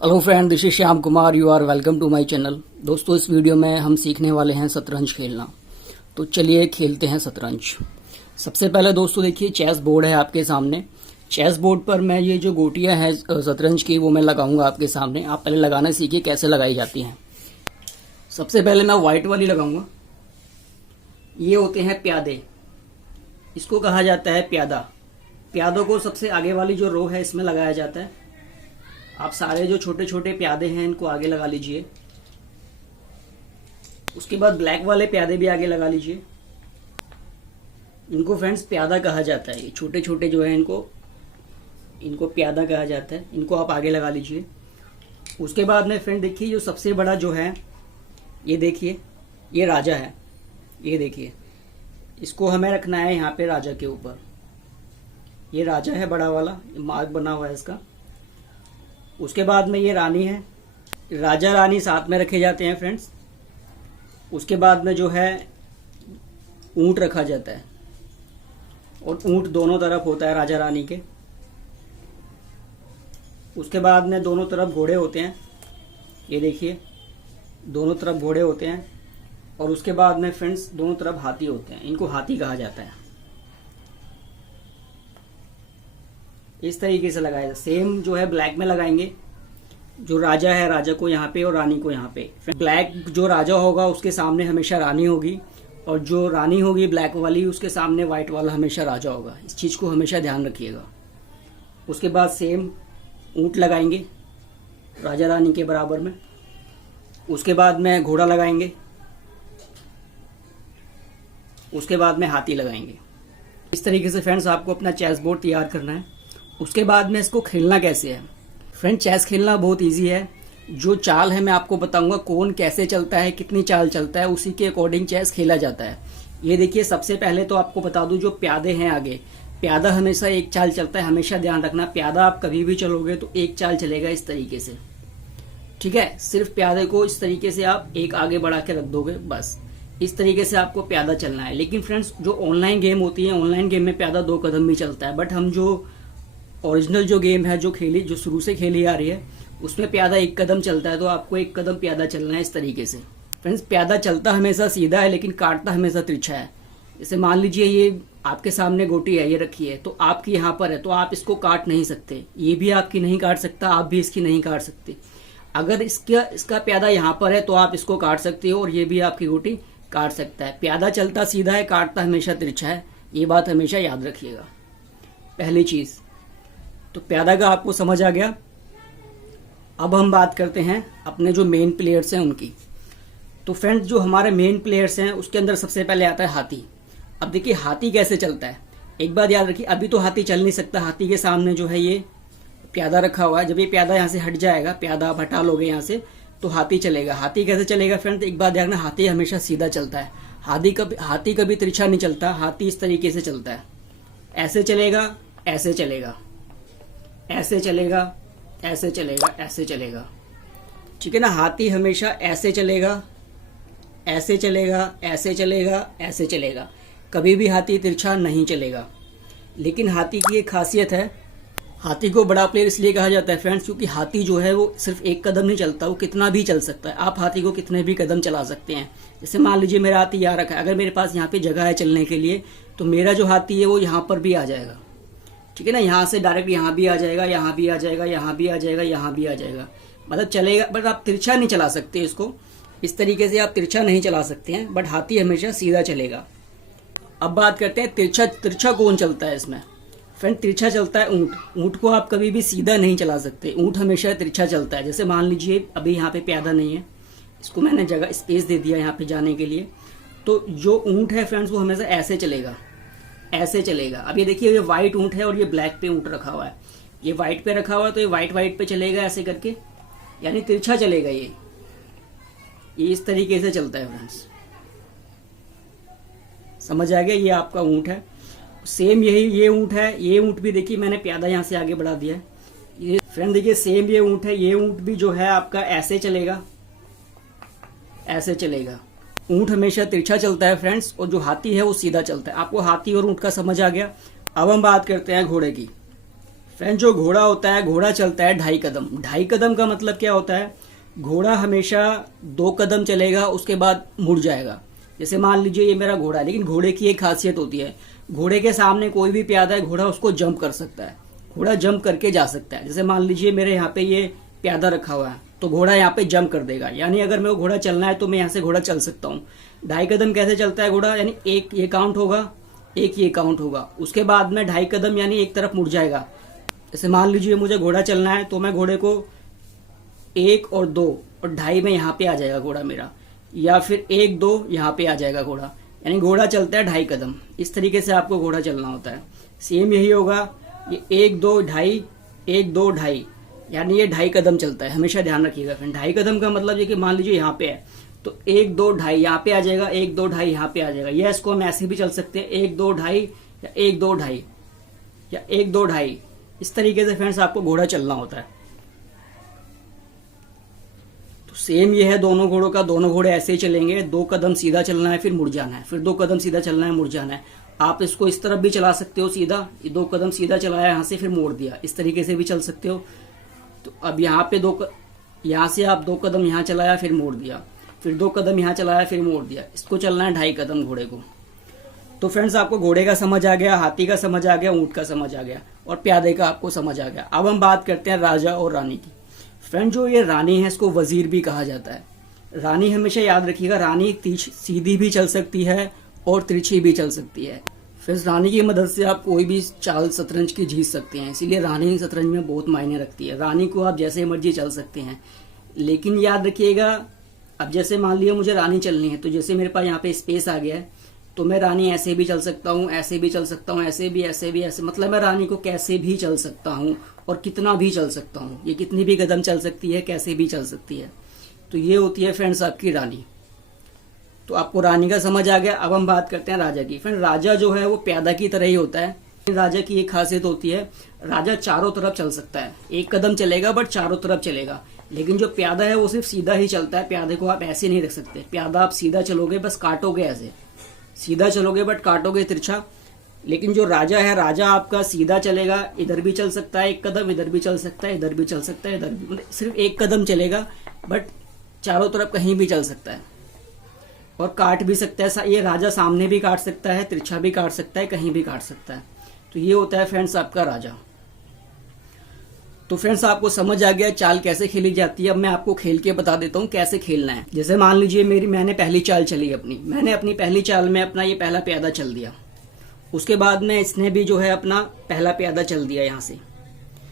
Hello friend, this is Shyam Kumar. You are welcome to my channel. दोस्तों, इस video में हम सीखने वाले हैं शतरंज खेलना। तो चलिए खेलते हैं शतरंज। सबसे पहले दोस्तों देखिए, चेस बोर्ड है आपके सामने। चेस बोर्ड पर मैं ये जो गोटियां हैं शतरंज की, वो मैं लगाऊंगा आपके सामने। आप पहले लगाना सीखिए कैसे लगाई जाती हैं। सबसे पहले मैं व्हाइट वाली लगाऊंगा। ये होते हैं प्यादे, इसको कहा जाता है प्यादा। प्यादों को सबसे आगे वाली जो रो है इसमें लगाया जाता है। आप सारे जो छोटे छोटे प्यादे हैं इनको आगे लगा लीजिए। उसके बाद ब्लैक वाले प्यादे भी आगे लगा लीजिए। इनको फ्रेंड्स प्यादा कहा जाता है। ये छोटे छोटे जो है इनको प्यादा कहा जाता है। इनको आप आगे लगा लीजिए। उसके बाद में फ्रेंड देखिए, जो सबसे बड़ा जो है ये देखिए, ये राजा है। ये देखिए, इसको हमें रखना है यहाँ पे राजा के ऊपर। ये राजा है बड़ा वाला, मार्क बना हुआ है इसका। उसके बाद में ये रानी है। राजा रानी साथ में रखे जाते हैं फ्रेंड्स। उसके बाद में जो है ऊंट रखा जाता है, और ऊंट दोनों तरफ होता है राजा रानी के। उसके बाद में दोनों तरफ घोड़े होते हैं। ये देखिए, दोनों तरफ घोड़े होते हैं। और उसके बाद में फ्रेंड्स दोनों तरफ हाथी होते हैं। इनको हाथी कहा जाता है। इस तरीके से लगाया। सेम जो है ब्लैक में लगाएंगे। जो राजा है, राजा को यहाँ पे और रानी को यहाँ पे। ब्लैक जो राजा होगा उसके सामने हमेशा रानी होगी, और जो रानी होगी ब्लैक वाली उसके सामने व्हाइट वाला हमेशा राजा होगा। इस चीज को हमेशा ध्यान रखिएगा। उसके बाद सेम ऊंट लगाएंगे राजा रानी के बराबर में। उसके बाद में घोड़ा लगाएंगे। उसके बाद में हाथी लगाएंगे। इस तरीके से फ्रेंड्स आपको अपना चेस बोर्ड तैयार करना है। उसके बाद में इसको खेलना कैसे है। फ्रेंड, चेस खेलना बहुत इजी है। जो चाल है मैं आपको बताऊंगा, कौन कैसे चलता है, कितनी चाल चलता है, उसी के अकॉर्डिंग चेस खेला जाता है। ये देखिए, सबसे पहले तो आपको बता दूं, जो प्यादे हैं आगे, प्यादा हमेशा एक चाल चलता है। हमेशा ध्यान रखना, प्यादा आप कभी भी चलोगे तो एक चाल चलेगा इस तरीके से। ठीक है, सिर्फ प्यादे को इस तरीके से आप एक आगे बढ़ा के रख दोगे, बस इस तरीके से आपको प्यादा चलना है। लेकिन फ्रेंड्स, जो ऑनलाइन गेम होती है, ऑनलाइन गेम में प्यादा 2 कदम भी चलता है। बट हम जो ओरिजिनल जो गेम है, जो शुरू से खेली आ रही है, उसमें प्यादा 1 कदम चलता है। तो आपको 1 कदम प्यादा चलना है इस तरीके से। फ्रेंड्स, प्यादा चलता हमेशा सीधा है, लेकिन काटता हमेशा तिरछा है। जैसे मान लीजिए ये आपके सामने गोटी है, ये रखी है, तो आपकी यहाँ पर है, तो आप इसको काट नहीं सकते। ये भी आपकी नहीं काट सकता, आप भी इसकी नहीं काट सकते। अगर इसका प्यादा यहाँ पर है तो आप इसको काट सकते हो, और ये भी आपकी गोटी काट सकता है। प्यादा चलता सीधा है, काटता हमेशा तिरछा है। ये बात हमेशा याद रखिएगा। पहली चीज तो प्यादा का आपको समझ आ गया। अब हम बात करते हैं अपने जो मेन प्लेयर्स हैं उनकी। तो फ्रेंड्स, जो हमारे मेन प्लेयर्स हैं उसके अंदर सबसे पहले आता है हाथी। अब देखिए हाथी कैसे चलता है। एक बात याद रखिए, अभी तो हाथी चल नहीं सकता। हाथी के सामने जो है ये प्यादा रखा हुआ है। जब ये प्यादा यहाँ से हट जाएगा, प्यादा आप हटा लोगे यहाँ से, तो हाथी चलेगा। हाथी कैसे चलेगा फ्रेंड्स, एक बात ध्यान रखना, हाथी हमेशा सीधा चलता है। हाथी कभी तिरछा नहीं चलता। हाथी इस तरीके से चलता है। ऐसे चलेगा, ऐसे चलेगा, ऐसे चलेगा, ऐसे चलेगा, ऐसे चलेगा। ठीक है ना। हाथी हमेशा ऐसे चलेगा, ऐसे चलेगा, ऐसे चलेगा, ऐसे चलेगा। कभी भी हाथी तिरछा नहीं चलेगा। लेकिन हाथी की एक खासियत है, हाथी को बड़ा प्लेयर इसलिए कहा जाता है फ्रेंड्स, क्योंकि हाथी जो है वो सिर्फ 1 कदम नहीं चलता, वो कितना भी चल सकता है। आप हाथी को कितने भी कदम चला सकते हैं। जैसे मान लीजिए मेरा हाथी यहाँ रखा है, अगर मेरे पास यहाँ पे जगह है चलने के लिए, तो मेरा जो हाथी है वो यहाँ पर भी आ जाएगा। ठीक है ना। यहाँ से डायरेक्ट यहाँ भी आ जाएगा, यहाँ भी आ जाएगा, यहाँ भी आ जाएगा, यहाँ भी आ जाएगा, मतलब चलेगा। बट आप तिरछा नहीं चला सकते इसको। इस तरीके से आप तिरछा नहीं चला सकते हैं। बट हाथी हमेशा सीधा चलेगा। अब बात करते हैं तिरछा कौन चलता है इसमें। फ्रेंड, तिरछा चलता है ऊंट। ऊंट को आप कभी भी सीधा नहीं चला सकते। ऊंट हमेशा तिरछा चलता है। जैसे मान लीजिए अभी यहाँ पे प्यादा नहीं है, इसको मैंने जगह स्पेस दे दिया यहाँ पे जाने के लिए, तो जो ऊंट है फ्रेंड्स वो हमेशा ऐसे चलेगा, ऐसे चलेगा। अब ये देखिए, ये व्हाइट ऊंट है और ये ब्लैक पे ऊंट रखा हुआ है। ये व्हाइट पे रखा हुआ है तो ये व्हाइट पे चलेगा ऐसे करके, यानी तिरछा चलेगा। ये इस तरीके से चलता है फ्रेंड्स। समझ आ गया। ये आपका ऊंट है। सेम ये ऊंट है। ये ऊंट भी देखिए मैंने प्यादा यहाँ से आगे बढ़ा दिया है। ये फ्रेंड देखिए, सेम ये ऊंट है। ये ऊंट भी जो है आपका ऐसे चलेगा, ऐसे चलेगा। ऊंट हमेशा तिरछा चलता है फ्रेंड्स, और जो हाथी है वो सीधा चलता है। आपको हाथी और ऊंट का समझ आ गया। अब हम बात करते हैं घोड़े की। फ्रेंड जो घोड़ा होता है, घोड़ा चलता है 2.5 कदम। 2.5 कदम का मतलब क्या होता है? घोड़ा हमेशा 2 कदम चलेगा, उसके बाद मुड़ जाएगा। जैसे मान लीजिए ये मेरा घोड़ा है, लेकिन घोड़े की एक खासियत होती है, घोड़े के सामने कोई भी प्यादा है, घोड़ा उसको जंप कर सकता है, घोड़ा जंप करके जा सकता है। जैसे मान लीजिए मेरे यहाँ पे ये प्यादा रखा हुआ है, तो घोड़ा यहाँ पे जंप कर देगा, यानी अगर मेरे को घोड़ा चलना है तो मैं यहाँ से घोड़ा चल सकता हूँ। 2.5 कदम कैसे चलता है घोड़ा? यानी एक ये काउंट होगा, एक ये काउंट होगा, उसके बाद में 2.5 कदम यानी एक तरफ मुड़ जाएगा। जैसे मान लीजिए मुझे घोड़ा चलना है, तो मैं घोड़े को 1 और 2 और 2.5 में यहाँ पे आ जाएगा घोड़ा मेरा, या फिर 1 2 यहाँ पे आ जाएगा घोड़ा, यानी घोड़ा चलता है 2.5 कदम। इस तरीके से आपको घोड़ा चलना होता है। सेम यही होगा, ये 1 2 2.5 1 2 2.5, यानी ये 2.5 कदम चलता है, हमेशा ध्यान रखिएगा फ्रेंड। 2.5 कदम का मतलब ये कि मान लीजिए यहाँ पे है तो 1 2 2.5 यहाँ पे आ जाएगा, 1 2 2.5 यहाँ पे आ जाएगा, या इसको हम ऐसे भी चल सकते हैं 1 2 2.5 या 1 2 2.5 या 1 2 2.5। इस तरीके से फ्रेंड्स आपको घोड़ा चलना होता है। तो सेम ये है दोनों घोड़ों का, दोनों घोड़े ऐसे ही चलेंगे, 2 कदम सीधा चलना है, फिर मुड़ जाना है, फिर 2 कदम सीधा चलना है, मुड़ जाना है। आप इसको इस तरफ भी चला सकते हो सीधा, 2 कदम सीधा चलाया यहाँ से फिर मोड़ दिया, इस तरीके से भी चल सकते हो। तो अब यहाँ पे यहाँ से आप 2 कदम यहाँ चलाया फिर मोड़ दिया, फिर 2 कदम यहाँ चलाया फिर मोड़ दिया। इसको चलना है 2.5 कदम घोड़े को। तो फ्रेंड्स आपको घोड़े का समझ आ गया, हाथी का समझ आ गया, ऊंट का समझ आ गया और प्यादे का आपको समझ आ गया। अब हम बात करते हैं राजा और रानी की। फ्रेंड जो ये रानी है इसको वजीर भी कहा जाता है। रानी हमेशा याद रखिएगा, रानी सीधी भी चल सकती है और तिरछी भी चल सकती है। फ्रेंड्स रानी की मदद से आप कोई भी चाल शतरंज की जीत सकते हैं, इसीलिए रानी शतरंज में बहुत मायने रखती है। रानी को आप जैसे मर्जी चल सकते हैं, लेकिन याद रखिएगा, अब जैसे मान लिया मुझे रानी चलनी है, तो जैसे मेरे पास यहाँ पे स्पेस आ गया है, तो मैं रानी ऐसे भी चल सकता हूँ, ऐसे भी चल सकता हूँ, ऐसे भी, ऐसे भी, ऐसे, मतलब मैं रानी को कैसे भी चल सकता हूँ और कितना भी चल सकता हूँ। ये कितनी भी कदम चल सकती है, कैसे भी चल सकती है। तो ये होती है फ्रेंड्स आपकी रानी। तो आपको रानी का समझ आ गया। अब हम बात करते हैं राजा की। फ्रेंड राजा जो है वो प्यादा की तरह ही होता है। राजा की एक खासियत होती है, राजा चारों तरफ चल सकता है, 1 कदम चलेगा बट चारों तरफ चलेगा। लेकिन जो प्यादा है वो सिर्फ सीधा ही चलता है, प्यादे को आप ऐसे नहीं रख सकते। प्यादा आप सीधा चलोगे बस काटोगे, ऐसे सीधा चलोगे बट काटोगे तिरछा। लेकिन जो राजा है, राजा आपका सीधा चलेगा, इधर भी चल सकता है 1 कदम, इधर भी चल सकता है, इधर भी चल सकता है, इधर भी, मतलब सिर्फ 1 कदम चलेगा बट चारों तरफ कहीं भी चल सकता है और काट भी सकता है। ये राजा सामने भी काट सकता है, तिरछा भी काट सकता है, कहीं भी काट सकता है। तो ये होता है फ्रेंड्स आपका राजा। तो फ्रेंड्स आपको समझ आ गया चाल कैसे खेली जाती है। अब मैं आपको खेल के बता देता हूँ कैसे खेलना है। जैसे मान लीजिए मैंने पहली चाल चली मैंने अपनी पहली चाल में अपना ये पहला प्यादा चल दिया। उसके बाद में इसने भी जो है अपना पहला प्यादा चल दिया यहाँ से।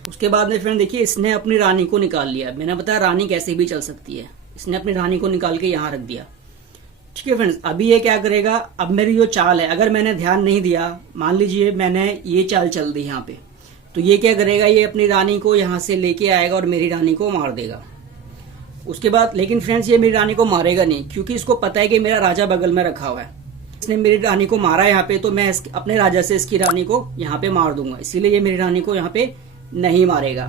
उसके बाद में फ्रेंड देखिए इसने अपनी रानी को निकाल लिया। मैंने बताया रानी कैसे भी चल सकती है, इसने अपनी रानी को निकाल के यहाँ रख दिया। ठीक है फ्रेंड्स, अभी ये क्या करेगा, अब मेरी जो चाल है अगर मैंने ध्यान नहीं दिया, मान लीजिए मैंने ये चाल चल दी यहाँ पे, तो ये क्या करेगा, ये अपनी रानी को यहाँ से लेके आएगा और मेरी रानी को मार देगा। उसके बाद लेकिन फ्रेंड्स ये मेरी रानी को मारेगा नहीं, क्योंकि इसको पता है कि मेरा राजा बगल में रखा हुआ है। इसने मेरी रानी को मारा यहाँ पे, तो मैं अपने राजा से इसकी रानी को यहाँ पे मार दूंगा, इसीलिए ये मेरी रानी को यहाँ पे नहीं मारेगा।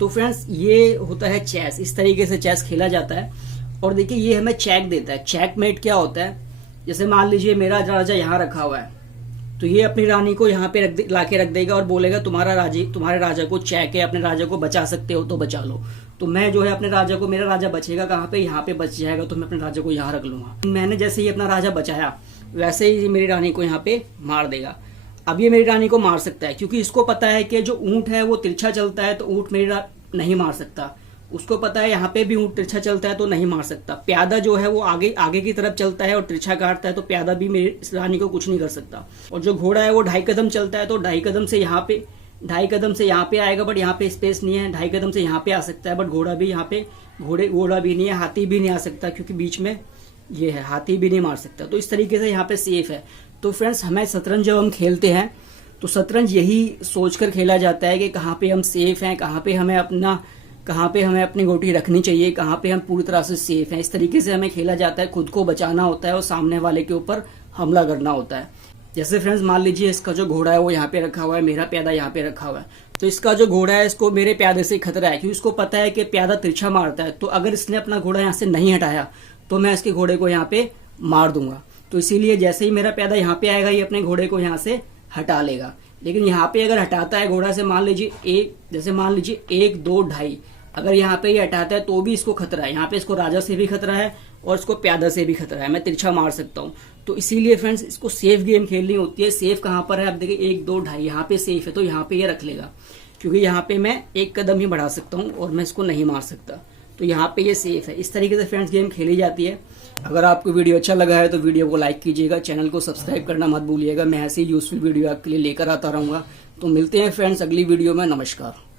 तो फ्रेंड्स ये होता है चेस। इस तरीके से चेस खेला जाता है। और देखिए ये हमें चेक देता है। चेकमेट क्या होता है, जैसे मान लीजिए मेरा राजा यहाँ रखा हुआ है, तो ये अपनी रानी को यहाँ पे लाके रख देगा और बोलेगा तुम्हारे राजा को चेक है, अपने राजा को बचा सकते हो तो बचा लो। तो मैं जो है अपने राजा को, मेरा राजा बचेगा कहाँ पे, यहाँ पे बच जाएगा, तो मैं अपने राजा को यहाँ रख लूंगा। मैंने जैसे ही अपना राजा बचाया वैसे ही मेरी रानी को यहाँ पे मार देगा। अब ये मेरी रानी को मार सकता है, क्योंकि इसको पता है कि जो ऊंट है वो तिरछा चलता है, तो ऊंट मेरी नहीं मार सकता। उसको पता है यहाँ पे भी ऊंट तिरछा चलता है तो नहीं मार सकता। प्यादा जो है वो आगे की तरफ चलता है और तिरछा काटता है, तो प्यादा भी मेरी रानी को कुछ नहीं कर सकता। और जो घोड़ा है वो 2.5 कदम चलता है, तो 2.5 कदम से यहाँ पे आएगा, बट यहाँ पे स्पेस नहीं है। 2.5 कदम से यहाँ पे आ सकता है, बट घोड़ा भी यहाँ पे घोड़ा भी नहीं है, हाथी भी नहीं आ सकता, क्योंकि बीच में ये है, हाथी भी नहीं मार सकता। तो इस तरीके से यहाँ पे सेफ है। तो फ्रेंड्स हमें शतरंज जब हम खेलते हैं तो शतरंज यही सोचकर खेला जाता है कि कहाँ पे हम सेफ हैं, कहाँ पे हमें अपनी गोटी रखनी चाहिए, कहाँ पे हम पूरी तरह से सेफ हैं। इस तरीके से हमें खेला जाता है। खुद को बचाना होता है और सामने वाले के ऊपर हमला करना होता है। जैसे फ्रेंड्स मान लीजिए इसका जो घोड़ा है वो यहाँ पे रखा हुआ है, मेरा प्यादा यहाँ पे रखा हुआ है, तो इसका जो घोड़ा है इसको मेरे प्यादे से खतरा है, क्योंकि उसको पता है कि प्यादा तिरछा मारता है। तो अगर इसने अपना घोड़ा यहाँ से नहीं हटाया तो मैं इसके घोड़े को यहाँ पे मार दूंगा। तो इसीलिए जैसे ही मेरा प्यादा यहाँ पे आएगा ये अपने घोड़े को यहाँ से हटा लेगा। लेकिन यहाँ पे अगर हटाता है घोड़ा से, मान लीजिए एक, जैसे मान लीजिए 1 2 2.5, अगर यहाँ पे ये हटाता है तो भी इसको खतरा है। यहाँ पे इसको राजा से भी खतरा है और इसको प्यादा से भी खतरा है, मैं तिरछा मार सकता हूँ। तो इसीलिए फ्रेंड्स इसको सेफ गेम खेलनी होती है। सेफ कहाँ पर है, आप देखिए 1 2 2.5 यहाँ पे सेफ है, तो यहाँ पे ये रख लेगा, क्योंकि यहाँ पे मैं एक कदम ही बढ़ा सकता हूँ और मैं इसको नहीं मार सकता, तो यहाँ पे ये सेफ है। इस तरीके से फ्रेंड्स गेम खेली जाती है। अगर आपको वीडियो अच्छा लगा है तो वीडियो को लाइक कीजिएगा, चैनल को सब्सक्राइब करना मत भूलिएगा। मैं ऐसे ही यूजफुल वीडियो आपके लिए लेकर आता रहूँगा। तो मिलते हैं फ्रेंड्स अगली वीडियो में। नमस्कार।